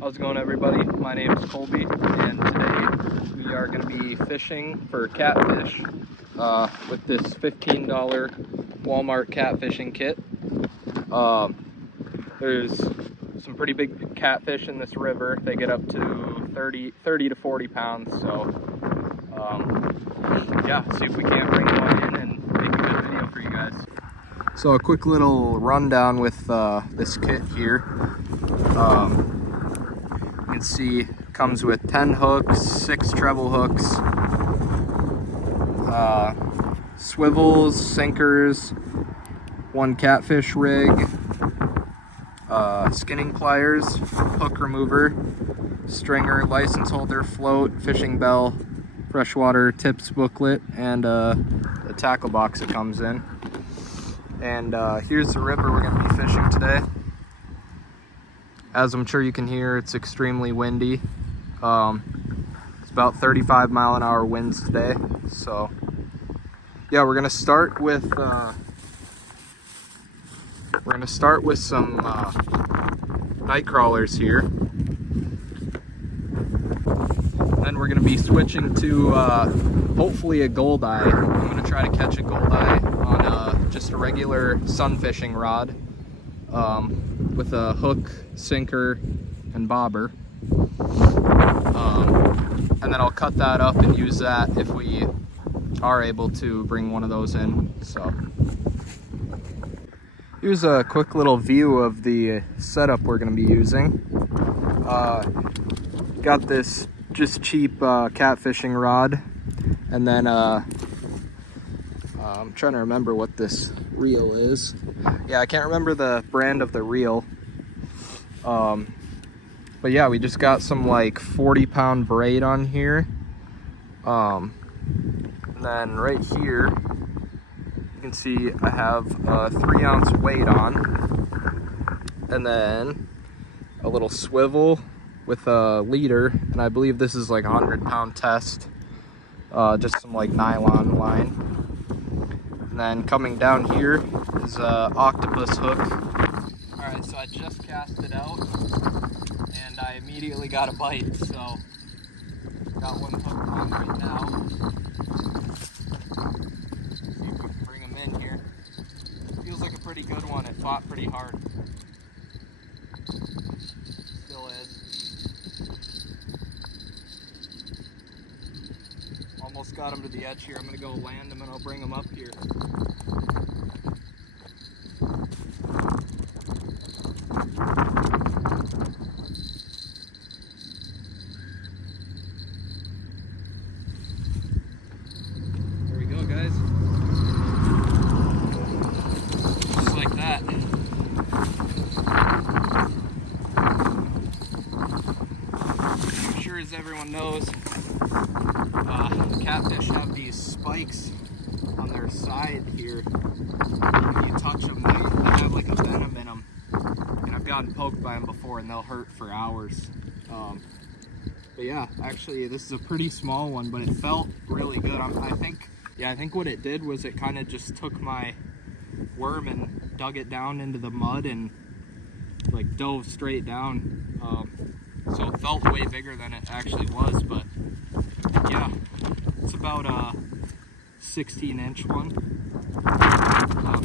How's it going, everybody? My name is Colby, and today we are going to be fishing for catfish with this $15 Walmart catfishing kit. There's some pretty big catfish in this river. They get up to 30 to 40 pounds, so yeah, see if we can't bring one in and make a good video for you guys. So a quick little rundown with this kit here. You can see it comes with 10 hooks, 6 treble hooks, swivels, sinkers, 1 catfish rig, skinning pliers, hook remover, stringer, license holder, float, fishing bell, freshwater tips booklet, and the tackle box it comes in. And here's the river we're going to be fishing today. As I'm sure you can hear, it's extremely windy. It's about 35-mile-an-hour winds today. So yeah, we're gonna start with some night crawlers here. Then we're gonna be switching to hopefully a goldeye. I'm gonna try to catch a goldeye on just a regular sun fishing rod. With a hook, sinker, and bobber. And then I'll cut that up and use that if we are able to bring one of those in. So here's a quick little view of the setup we're going to be using. Got this just cheap catfishing rod, and then I'm trying to remember what this reel is. Yeah, I can't remember the brand of the reel. But yeah, we just got some like 40-pound braid on here. And then right here, you can see I have a 3-ounce weight on. And then a little swivel with a leader. And I believe this is like a 100-pound test. Just some like nylon line. And then coming down here is a octopus hook. Alright, so I just cast it out and I immediately got a bite, so got one hooked on right now. See if we can bring him in here. Feels like a pretty good one. It fought pretty hard. Still is. Almost got him to the edge here. I'm gonna go land him and I'll bring him up here. There we go, guys. Just like that. I'm sure, as everyone knows, catfish have these spikes on their side here. When you touch them, they have like a venom in them. And I've gotten poked by them before and they'll hurt for hours. But yeah, actually this is a pretty small one, but it felt really good. I think what it did was it kind of just took my worm and dug it down into the mud and like dove straight down. So it felt way bigger than it actually was, but yeah, it's about a 16-inch one.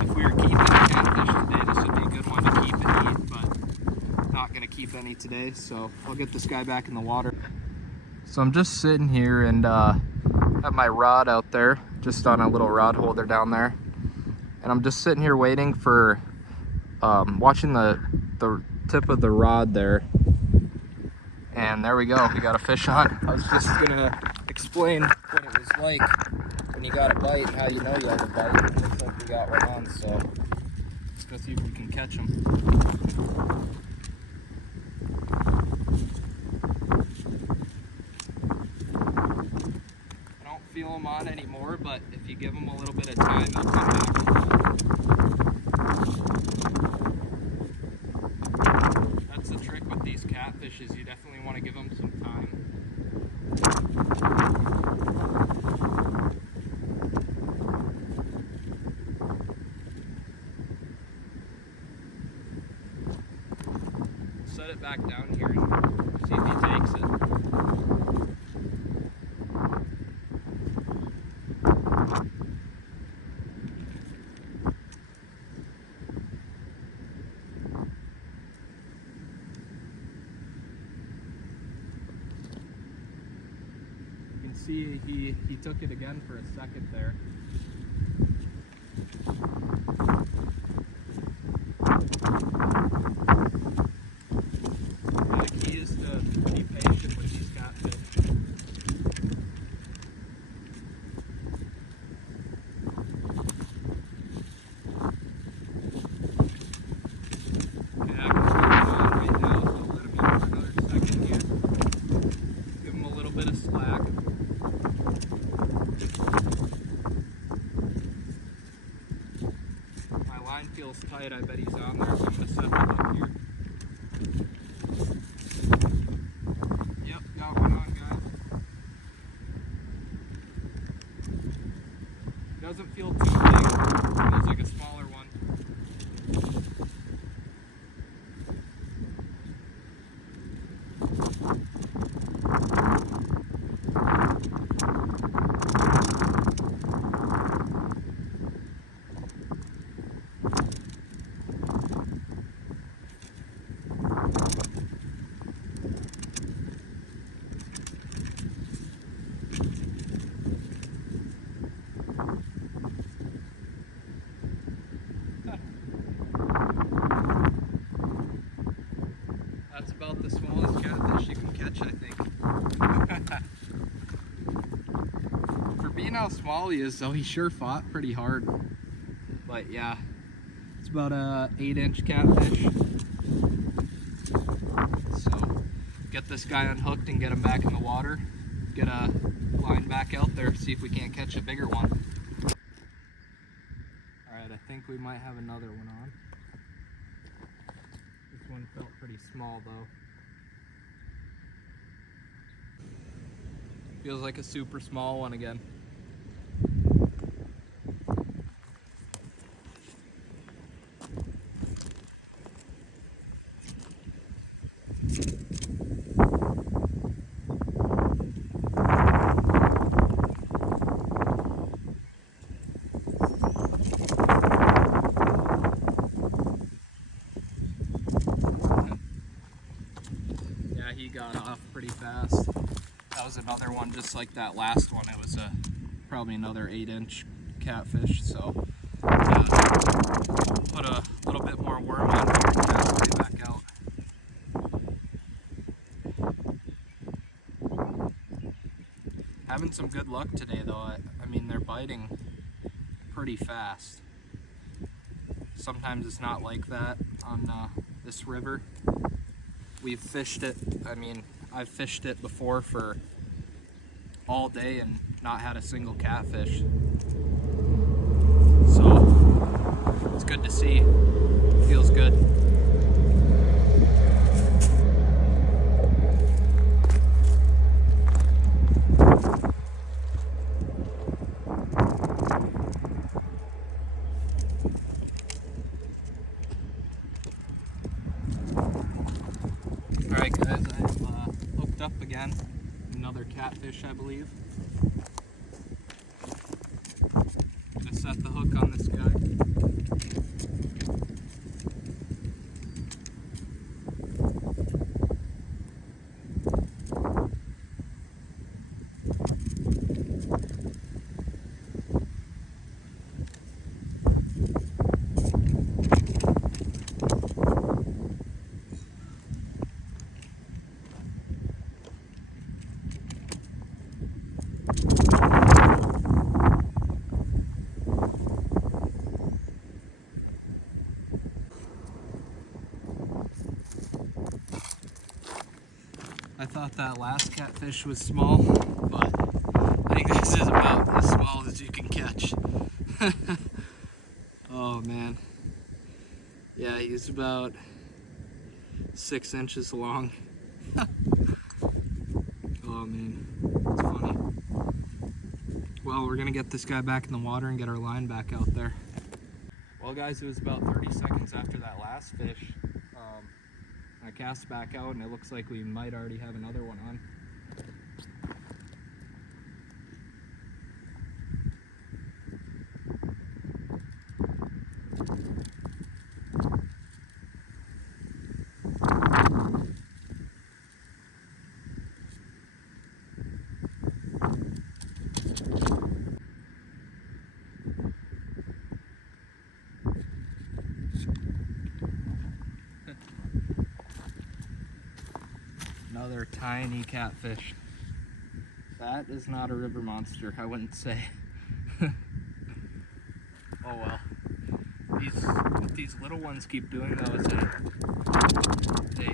If we were keeping catfish today, this would be a good one to keep and eat, but not gonna keep any today, so I'll get this guy back in the water. So I'm just sitting here and have my rod out there, just on a little rod holder down there, and I'm just sitting here waiting for watching the tip of the rod there. And there we go, we got a fish on. I was just gonna explain what it was like when you got a bite and how you know you have a bite. It looks like we got one on, so let's go see if we can catch him. I don't feel them on anymore, but if you give them a little bit of time, they'll come back. That's the trick with these catfish, is you definitely want to give them some time. Set it back down here. see he took it again for a second there. The key is to be patient with these catfish. Feels tight. I bet he's on there, so I'm going to set the hook here. Yep, got one on, guys. Doesn't feel too big. Feels like a smaller one. That's about the smallest catfish you can catch, I think. For being how small he is, though, he sure fought pretty hard. But yeah, it's about a 8-inch catfish. So get this guy unhooked and get him back in the water. Get a line back out there, see if we can't catch a bigger one. Alright, I think we might have another one on. This one felt pretty small though. Feels like a super small one again. He got off pretty fast. That was another one just like that last one. It was probably another 8-inch catfish, so put a little bit more worm on here and cast way back out. Having some good luck today though. I mean, they're biting pretty fast. Sometimes it's not like that on this river. We've fished it, I mean, I've fished it before for all day and not had a single catfish. So, it's good to see. Feels good. Alright guys, I've hooked up again. Another catfish, I believe. I set the hook on this guy. I thought that last catfish was small, but I think this is about as small as you can catch. Oh man. Yeah, he's about 6 inches long. Oh man, it's funny. Well, we're gonna get this guy back in the water and get our line back out there. Well guys, it was about 30 seconds after that last fish. I cast back out and it looks like we might already have another one on. Another tiny catfish. That is not a river monster, I wouldn't say. Oh well. What these little ones keep doing though is they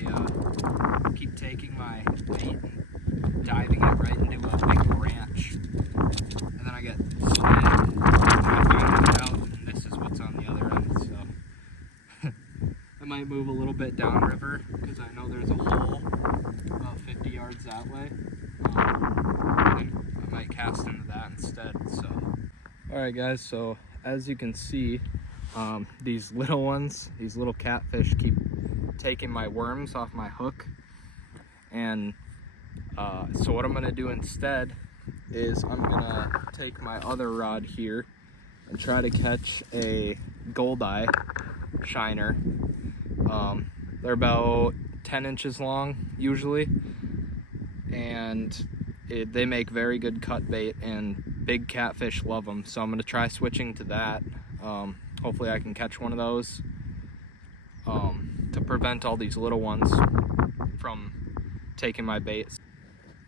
keep taking my bait and diving it right into a big branch. And then I get snagged and I finally get out and this is what's on the other end, so I might move a little bit downriver because I know there's a hole about 50 yards that way. And I might cast into that instead. So, alright guys, so as you can see, these little ones, these little catfish keep taking my worms off my hook. And so what I'm gonna do instead is I'm gonna take my other rod here and try to catch a goldeye shiner. They're about 10 inches long usually, and they make very good cut bait and big catfish love them. So I'm gonna try switching to that. Hopefully I can catch one of those to prevent all these little ones from taking my bait.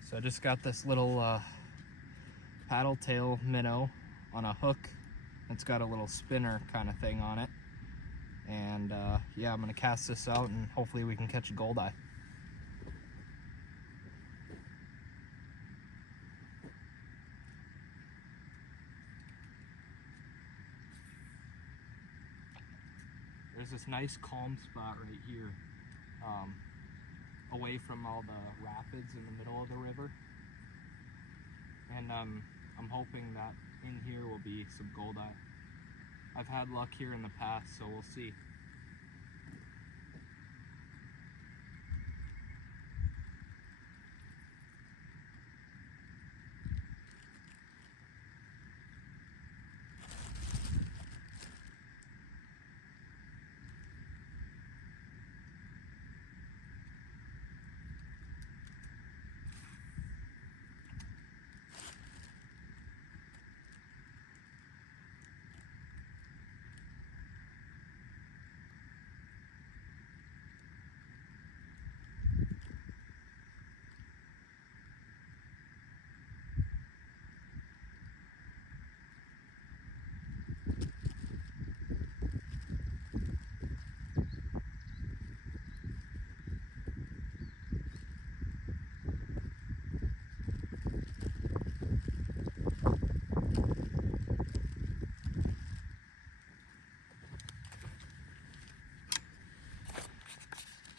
So I just got this little paddle tail minnow on a hook. It's got a little spinner kind of thing on it. And yeah, I'm gonna cast this out and hopefully we can catch a goldeye. There's this nice calm spot right here, away from all the rapids in the middle of the river. And I'm hoping that in here will be some goldeye. I've had luck here in the past, so we'll see.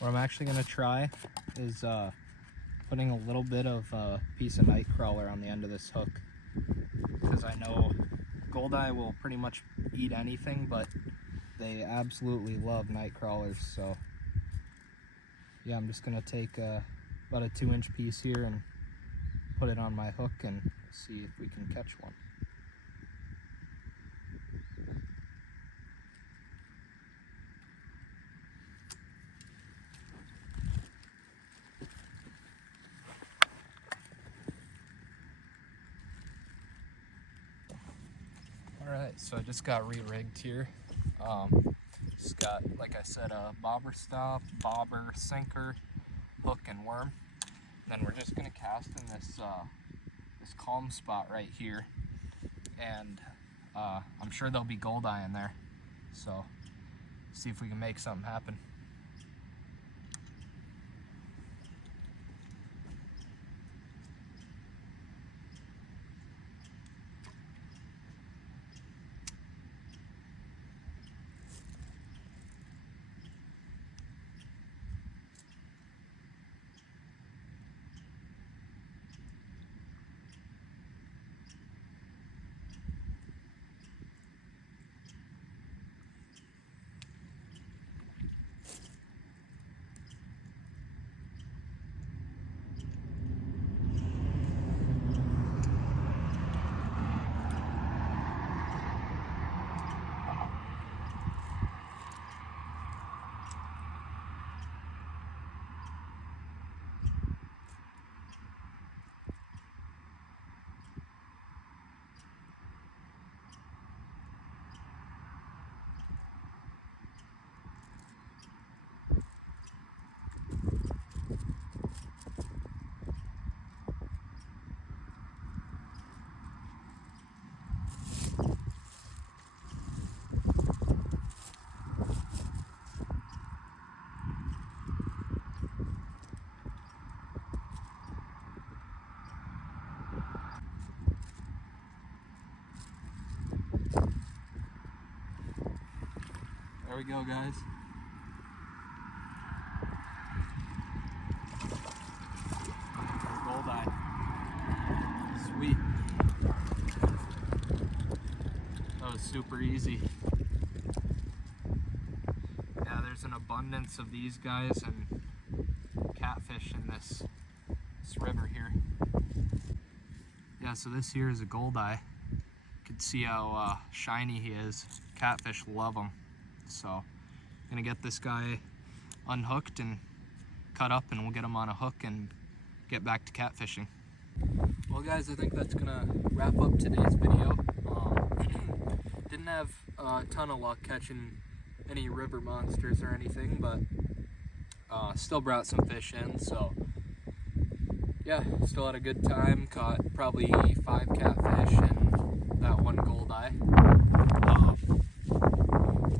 What I'm actually going to try is putting a little bit of a piece of night crawler on the end of this hook, because I know goldeye will pretty much eat anything, but they absolutely love night crawlers. So yeah, I'm just going to take about a 2-inch piece here and put it on my hook and see if we can catch one. Alright, so I just got re-rigged here. Just got, like I said, a bobber stop, bobber, sinker, hook, and worm. And then we're just going to cast in this this calm spot right here. And I'm sure there'll be goldeye in there. So, see if we can make something happen. There we go, guys. Goldeye. Sweet. That was super easy. Yeah, there's an abundance of these guys and catfish in this river here. Yeah, so this here is a goldeye. You can see how shiny he is. Catfish love him. So I'm gonna get this guy unhooked and cut up, and we'll get him on a hook and get back to catfishing. Well guys, I think that's gonna wrap up today's video. Didn't have a ton of luck catching any river monsters or anything, but still brought some fish in, so yeah, still had a good time. Caught probably 5 catfish and that one goldeye.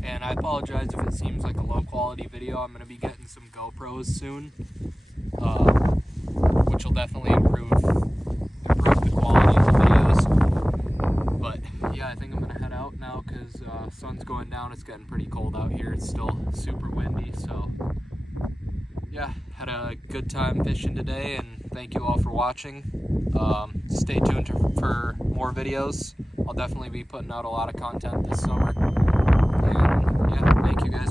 And I apologize if it seems like a low quality video. I'm going to be getting some GoPros soon, which will definitely improve the quality of the videos. But yeah, I think I'm going to head out now because sun's going down. It's getting pretty cold out here. It's still super windy, so yeah, had a good time fishing today, and thank you all for watching. Stay tuned for more videos. I'll definitely be putting out a lot of content this summer. And yeah, thank you guys.